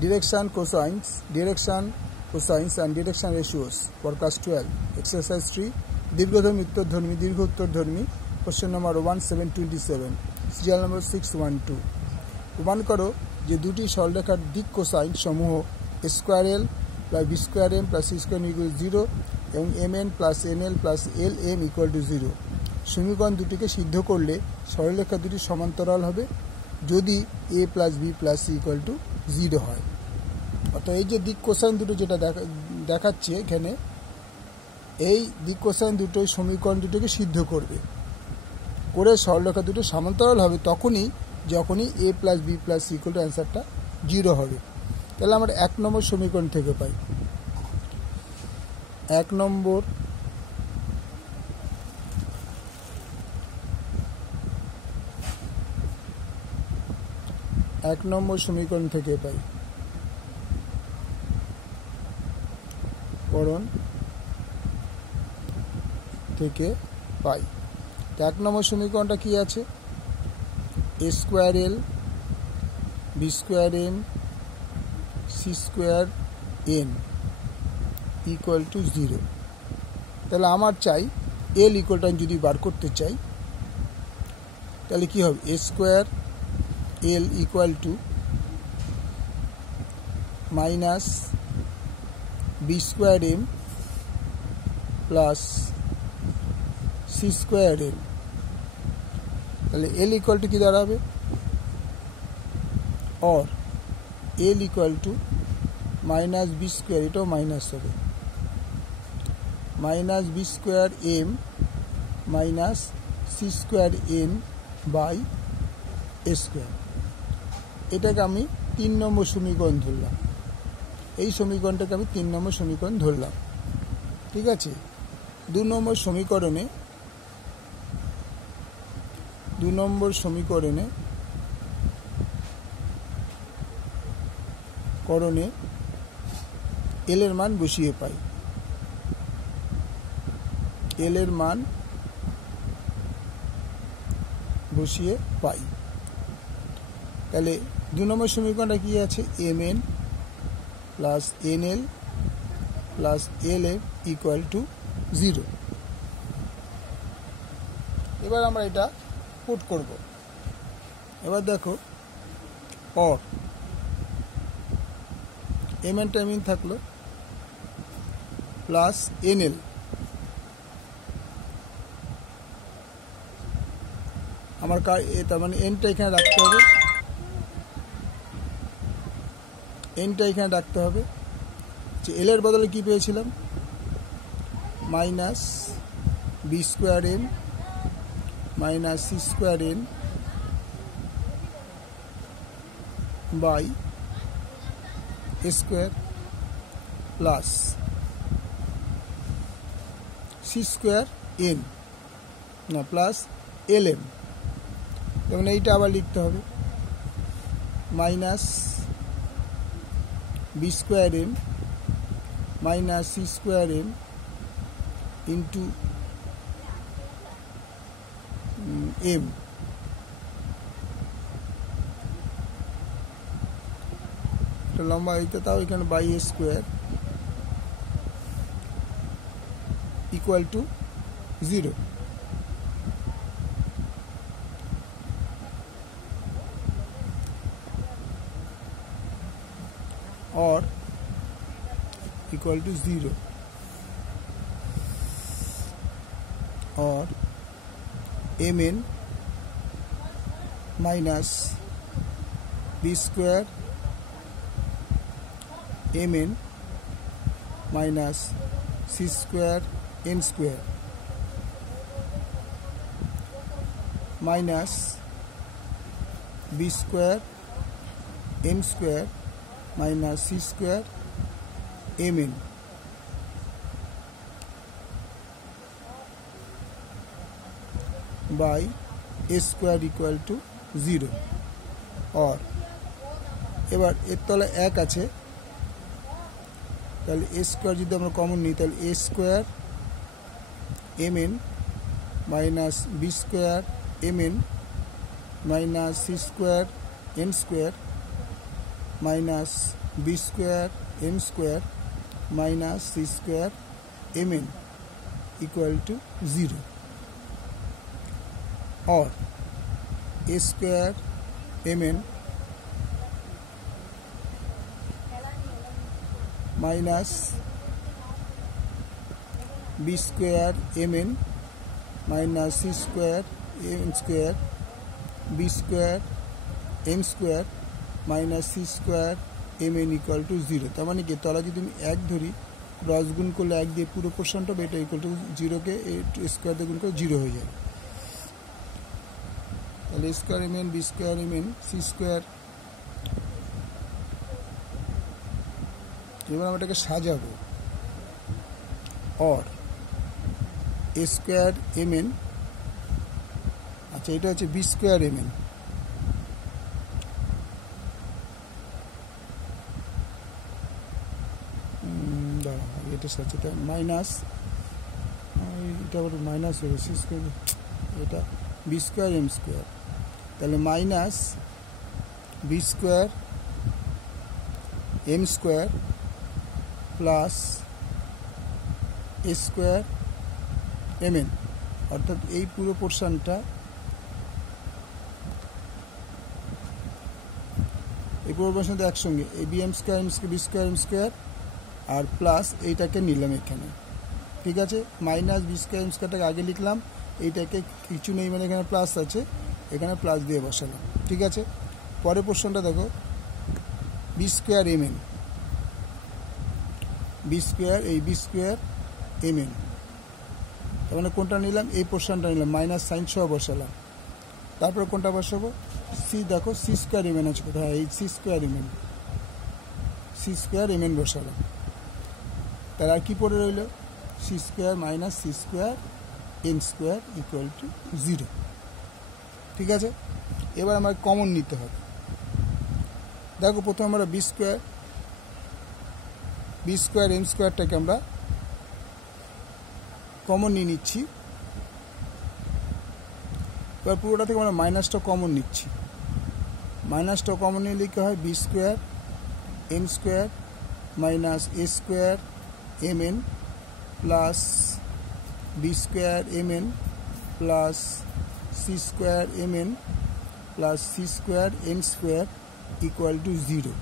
Direction, cosines and direction ratios for class 12. Exercise 3. Dirghodharmi Uttordharmi, Dirgho Uttordharmi. Question number 1727. Serial number 612. প্রমাণ করো যে দুটি সরলরেখার দিক কোসাইন সমূহ square L plus B square M plus C square equal 0 এবং M N plus N L plus L M equal to 0। সমীকরণ দুটিকে সিদ্ধ করলে সরলরেখা দুটি সমান্তরাল হবে যদি এ plus B plus C equal to 0 হয়। অর্থাৎ এই যে দিক কোসাইন দুটো যেটা দেখাচ্ছে এখানে, এই দিক কোসাইন দুটো সমীকরণ দুটোকে সিদ্ধ করবে, করে সরলরেখা দুটো সমান্তরাল হবে যখনই A plus B plus C equal to অ্যান্সারটা 0 হবে। তাহলে আমরা 1 নম্বর সমীকরণ থেকে পাই। 1 নম্বর সমীকরণ থেকে পাই করণ থেকে পাই। 1 নম্বর সমীকরণটা কি আছে? A square L B square M C square N equal to 0। তাহলে আমার চাই এল ইকুয়ালটা যদি বার করতে চাই তাহলে কি হবে? A square L equal to minus B square M plus C square N. তাহলে এল ইকুয়াল টু কি দাঁড়াবে? और L equal to minus B square, एटाও माइनस হবে, minus B square M minus C square N by A square. এটাকে আমি 3 নম্বর সমীকরণ ধরলাম। এই সমীকরণটাকে আমি 3 নম্বর সমীকরণ ধরলাম। ঠিক আছে। 2 নম্বর সমীকরণে করণে এল এর মান বসিয়ে পাই। তাহলে 2 নম্বর সমীকরণটা কি আছে? M N plus N L plus L M equal to 0। এবার আমরা এটা পুট করব। এবার দেখো, और এম এন টাইমিং থাকলো প্লাস এন এল, আমার তার মানে এনটা এখানে রাখতে হবে, যে এল এর বদলে কি পেয়েছিলাম? Minus B square N minus C square N by A square plus C square N না প্লাস এল এম। যেমন এইটা আবার লিখতে হবে minus B square N minus C square N into M. লম্বা এইটা তাও এখানে by A square equal to 0। और इक्वल टू 0 और M N minus B square M N minus C square N square minus B square M square minus C square M N by A square equal to 0। और এবার এর তলে 1 আছে, তাহলে A square যদি আমরা common নিই তাহলে A square M N minus B square M N minus C square N square minus B square M square minus C square M N equal to 0, or a square mn minus b square mn minus c square m square b square m square minus c square mn equal to 0। তার মানে কি তলা যদি আমি 1 ধরি cross গুণ করলে 1 দিয়ে পুরো পোর্শনটা এটা ইকুয়াল টু 0 কে স্কোয়ার দিয়ে গুণ করে 0 হয়ে যাবে। তাহলে a square mn b square mn c square. এবার আমরা এটাকে সাজাবো, or a স্কোয়ার mn, আচ্ছা এটা হচ্ছে b স্কোয়ার mn, এটা সাথে এটা মাইনাস, এটা আবার মাইনাস হয়ে গেছে স্কোয়ার, এটা বি স্কোয়ার এম স্কোয়ার, তাহলে minus B square M square plus A square M N, অর্থাৎ এই পুরো পোর্শনটা একসঙ্গে এই B M square B square M square আর প্লাস এইটাকে নিলাম এখানে, ঠিক আছে। মাইনাস বি স্কোয়ার এম স্কোয়ারটাকে আগে লিখলাম, এইটাকে কিছু নেই মানে এখানে প্লাস আছে, এখানে প্লাস দিয়ে বসালাম, ঠিক আছে। পরের পোর্শনটা দেখো, B square M N, B square এই বি স্কোয়ার এম এন, তার মানে কোনটা নিলাম, এই পোর্শনটা নিলাম, মাইনাস সাইন সহ বসালাম। তারপরে কোনটা বসাবো, সি, দেখো সি স্কোয়ার এম এন আছে কোথায়, এই C square M N, C square M N বসালাম। তার আর কি পড়ে রইল, C square minus C square M square equal to 0, ঠিক আছে। এবার আমার কমন নিতে হবে। দেখো প্রথমে আমরা বি স্কোয়ার এম স্কোয়ারটাকে আমরা কমন নিয়ে নিচ্ছি। এবার পুরোটা থেকে আমরা মাইনাসটা কমন নিচ্ছি, মাইনাসটা কমন নিয়ে লিখতে হয় B square M square minus A square M N plus B square M N plus C square M N plus C square N square equal to 0।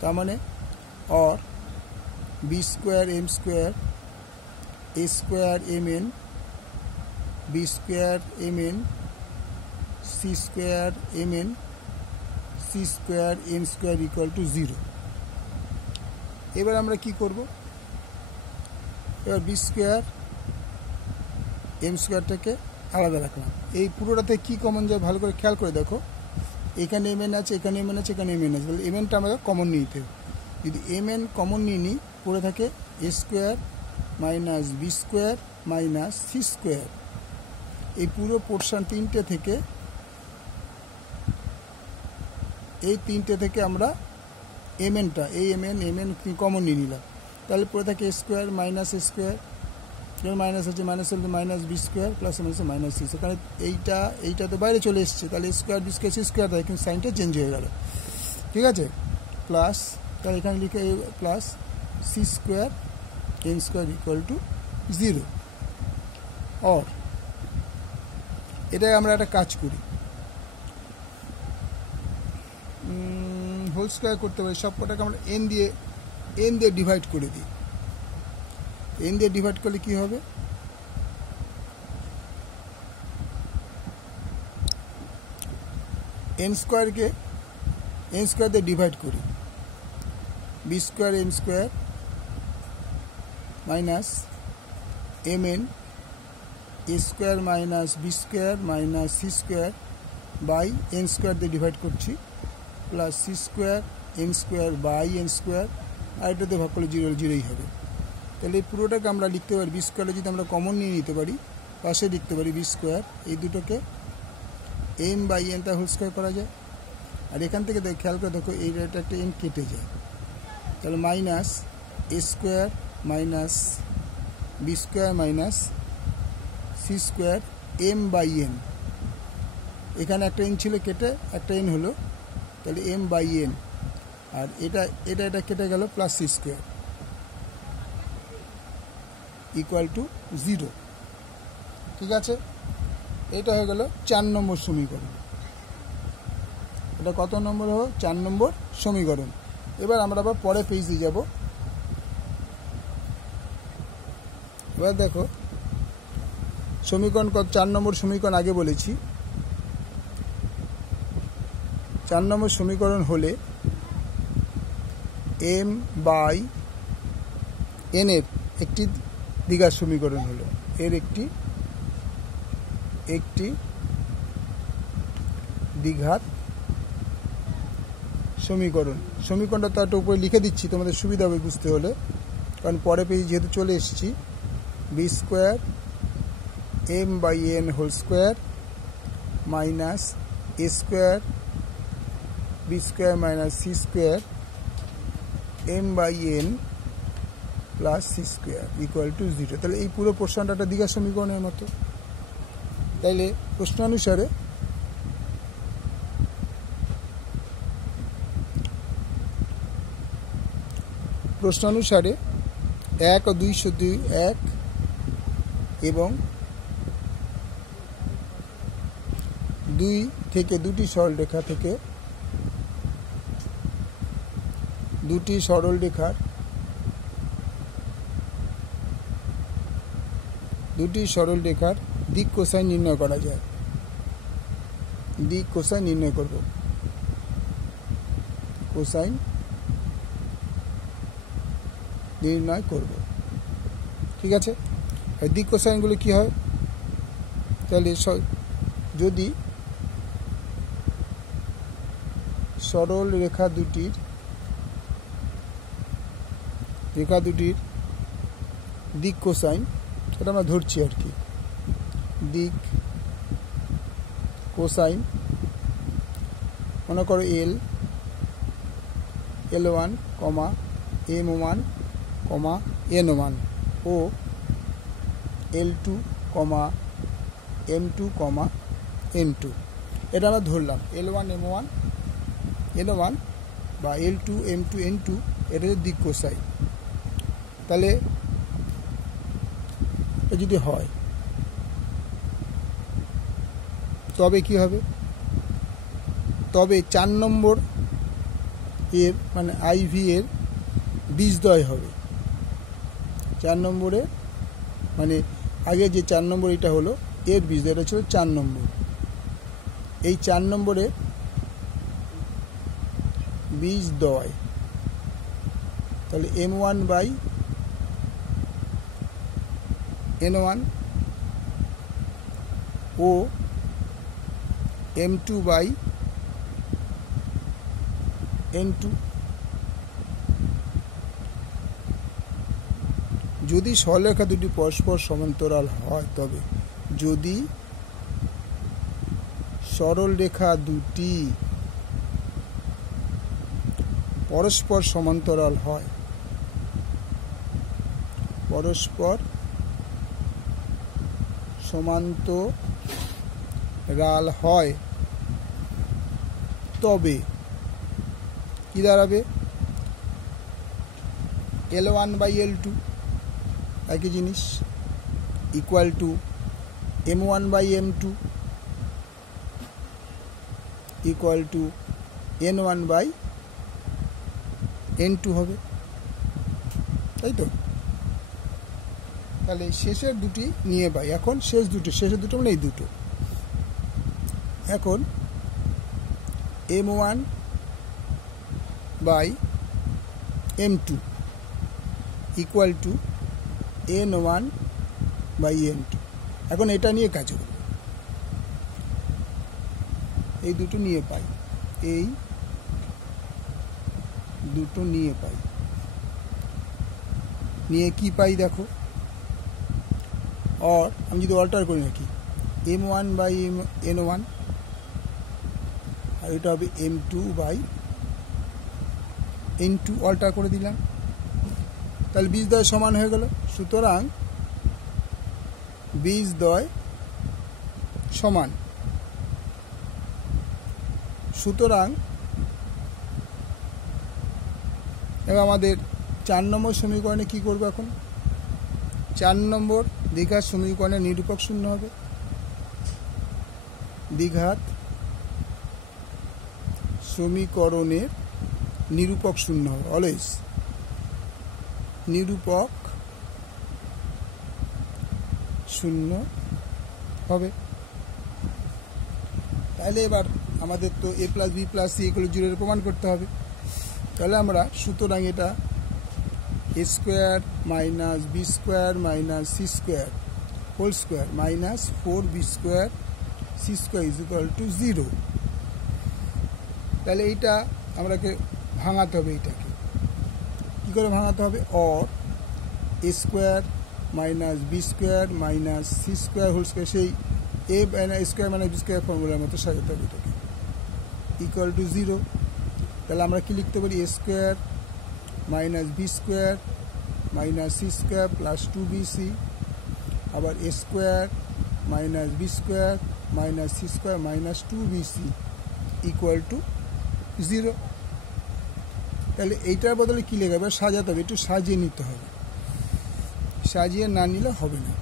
তার মানে or B square M square A square M N B square M N C square M N C square N square equal to 0। এবার আমরা কি করব, এবার B square M স্কোয়ারটাকে আলাদা রাখলাম। এই পুরোটাতে কি কমন যায় ভালো করে খেয়াল করে দেখো, এখানে এম এন আছে, এখানে এম এন আছে, এখানে এম এন আছে, তাহলে এম এনটা আমাদের কমন নিতে হবে। যদি এম এন কমন নিয়ে নিই, পড়ে থাকে A square minus B square minus C square. এই পুরো পোর্শন তিনটে থেকে, এই তিনটে থেকে আমরা এম এনটা, এই এম এন কমন নিয়ে নিলাম, তাহলে পড়ে থাকে A square minus A square, minus আছে, মাইনাস হলে minus B square plus minus minus C, কারণ এইটা তো বাইরে চলে এসছে, তাহলে square B square C square থাকে, কিন্তু সাইনটা চেঞ্জ হয়ে গেল, ঠিক আছে। প্লাস তাহলে এখানে লিখে plus C square N square equal to 0। Or এটাই আমরা একটা কাজ করি, হোল স্কোয়ার করতে পারি, সব কটাকে আমরা এন দিয়ে ডিভাইড করে দিই। এন দিয়ে ডিভাইড করলে কি হবে, এন স্কোয়ারকে এন স্কোয়ার দিয়ে ডিভাইড করি, B square N square minus M N A square minus B square minus C square by N square দিয়ে ডিভাইড করছি, plus C square N square by N square, আর এটাতে ভাগ করলে 0 হবে। তাহলে এই পুরোটাকে আমরা লিখতে পারি, বি স্কোয়ারে যদি আমরা কমন নিয়ে নিতে পারি, পাশে লিখতে পারি বি স্কোয়ার, এই দুটোকে এম বাই এনটা হোল স্কোয়ার করা যায়। আর এখান থেকে খেয়াল করে দেখো, এই রেটটা একটা এন কেটে যায়, তাহলে minus A square minus B square minus C square M by N, এখানে একটা এন ছিল কেটে একটা এন হলো, তাহলে এম বাই এন আর এটা এটা এটা কেটে গেল plus C square equal to 0। ঠিক আছে, এটা হয়ে গেল 4 নম্বর সমীকরণ। এটা কত নম্বর হলো? 4 নম্বর সমীকরণ। এবার আমরা আবার পরে পেজে যাব। এবার দেখো সমীকরণ 4 নম্বর সমীকরণ আগে বলেছি। 4 নম্বর সমীকরণ হলে m বাই n এর একটি দ্বিঘাত সমীকরণ হলো, এর একটি দ্বিঘাত সমীকরণ। সমীকরণটা তো একটা উপরে লিখে দিচ্ছি, তোমাদের সুবিধা হবে বুঝতে হলে, কারণ পরে পেয়ে যেহেতু চলে এসেছি। B square m by n whole square minus A square B square minus C square m by n plus C square equal to 0। তাহলে এই পুরো প্রশ্নটা একটা দ্বিঘাত সমীকরণের মতো। তাইলে প্রশ্নানুসারে প্রশ্নানুসারে 1 ও 2 2 1 এবং 2 থেকে দুটি সরলরেখা থেকে দুটি সরলরেখার দিক কোসাইন নির্ণয় করা যায়। দিক কোসাইন নির্ণয় করব, কোসাইন নির্ণয় করব। ঠিক আছে, দিক কোসাইনগুলো কি হয়? তাহলে যদি সরল রেখা দুটির দিক কোসাইন, এটা আমরা ধরছি আর কি, দিক কোসাইন মনে করো L1, M1, N1 ও L2, M2, N2। এটা আমরা ধরলাম L1, M1, N1 বা L2, M2, N2 এটা দিক কোসাইন। তাহলে যদি হয় তবে কি হবে? তবে 4 নম্বর এর মানে IV এর বীজদ্বয় হবে। 4 নম্বরে মানে আগে যে 4 নম্বর এটা হলো এর বীজদ্বয়, এটা ছিল 4 নম্বর। এই 4 নম্বরে বীজদ্বয়, তাহলে M1 by N1 O M2 by N2। যদি সরলরেখা দুটি পরস্পর সমান্তরাল হয়, তবে যদি সরলরেখা দুটি পরস্পর সমান্তরাল হয়, পরস্পর সমান্তরাল হয়, তবে কি দাঁড়াবে? L1 বাই L2 একই জিনিস equal to M1 by M2 equal to N1 by N2 হবে, তাই তো? তাহলে শেষের দুটি নিয়ে পাই। এখন শেষের দুটো মানে এই দুটো। এখন M1 by M2 equal to N1 by N2। এখন এটা নিয়ে কাজ করব, এই দুটো নিয়ে পাই, এই দুটো নিয়ে পাই। নিয়ে কি পাই দেখো, और আমি যদি অল্টার করি নাকি M1 বাই N1 আর এটা হবে M2 বাই N2 অল্টার করে দিলাম, তাহলে বীজদ্বয় সমান হয়ে গেল। সুতরাং বীজদ্বয় সমান, সুতরাং এবার আমাদের 4 নম্বর সমীকরণে কি করব এখন? 4 নম্বর দ্বিঘাত সমীকরণে নিরূপক শূন্য হবে। দ্বিঘাত সমীকরণের নিরূপক শূন্য হবে, অলওয়েজ নিরূপক শূন্য হবে। তাহলে এবার আমাদের তো a plus B plus C equal 0 প্রমাণ করতে হবে। তাহলে আমরা সুতরাং এটা a square minus B square minus C square whole square minus 4b square C square is equal to 0। তাহলে এইটা আমরাকে ভাঙাতে হবে। এইটাকে কী করে ভাঙাতে হবে? Or A square minus B square minus C square whole square, সেই A square minus B square ফর্মুলার মতো সাজাতে হবে এটাকে, ইকুয়াল টু 0। তাহলে আমরা কি লিখতে পারি? A square minus B square minus C square plus 2bc, আবার a square minus B square minus C square minus 2bc equal to 0। তাহলে এইটার বদলে কী লেখা হবে? সাজাতে হবে, একটু সাজিয়ে নিতে হবে, সাজিয়ে না নিলে হবে না।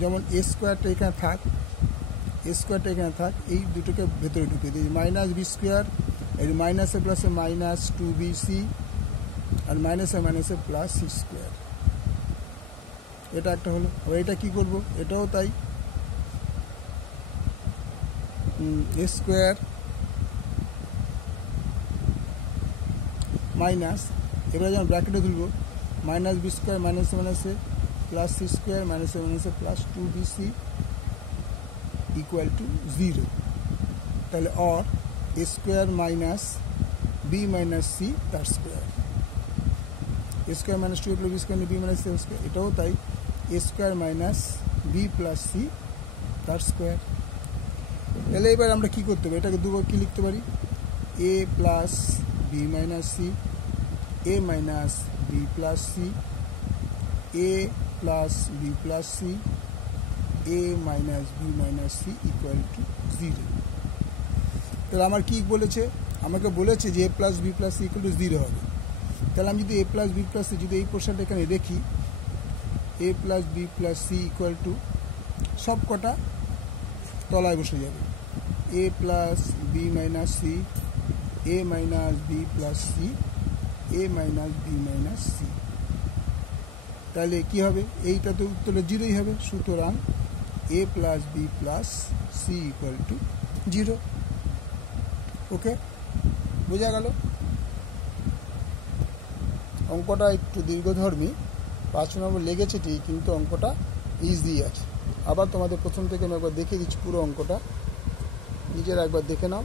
যেমন এ স্কোয়ারটা এখানে থাক, এ স্কোয়ারটা এখানে থাক, এই দুটোকে ভেতরে ঢুকে দিই, মাইনাস বি স্কোয়ার, এর মাইনাসে প্লাসে মাইনাস 2bc, আর মাইনাসে মাইনাসে প্লাস সি স্কোয়ার। এটা একটা হলো। আবার এটা কী করবো? এটাও তাই, এ স্কোয়ার মাইনাস, এবার যখন ব্র্যাকেটে তুলব, মাইনাস বি স্কোয়ার মাইনাসে মাইনাসে প্লাস সি স্কোয়ার মাইনাসে মাইনাসে প্লাস 2bc ইকুয়াল টু 0। তাহলে or A square minus b minus c তার স্কোয়ার, এ square minus 2 plus B square b minus C square, এটাও তাই, a square minus b plus c তার square. তাহলে এবার আমরা কী করতে পারি? এটাকে দুবার কী লিখতে পারি? A plus b minus c, a minus b plus c, a plus B plus c, a minus b minus c equal to 0। তাহলে আমার কী বলেছে? আমাকে বলেছে যে a plus B plus C equal to 0 হবে। তাহলে আমি যদি এ প্লাস বি প্লাস সি যদি এই পোর্শনটা এখানে রেখি, a plus B plus C equal to সব কটা তলায় বসে যাবে, a plus b minus c, a minus b plus c, a minus b minus c. তাহলে কী হবে? এইটা তো উত্তরে 0ই হবে। সুতরাং a plus B plus C equal to 0। Okay, বোঝা গেল? অঙ্কটা একটু দীর্ঘধর্মী, 5 নম্বর লেগেছে ঠিক, কিন্তু অঙ্কটা ইজি আছে। আবার তোমাদের প্রথম থেকে আমি একবার দেখে দিচ্ছি পুরো অঙ্কটা, নিজেরা একবার দেখে নাও।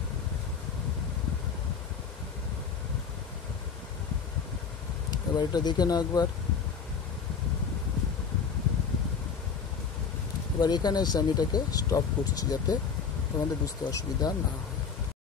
এবার এটা দেখে নাও একবার। এবার এখানে এসে আমি এটাকে স্টপ করছি যাতে তোমাদের বুঝতে অসুবিধা না হয়।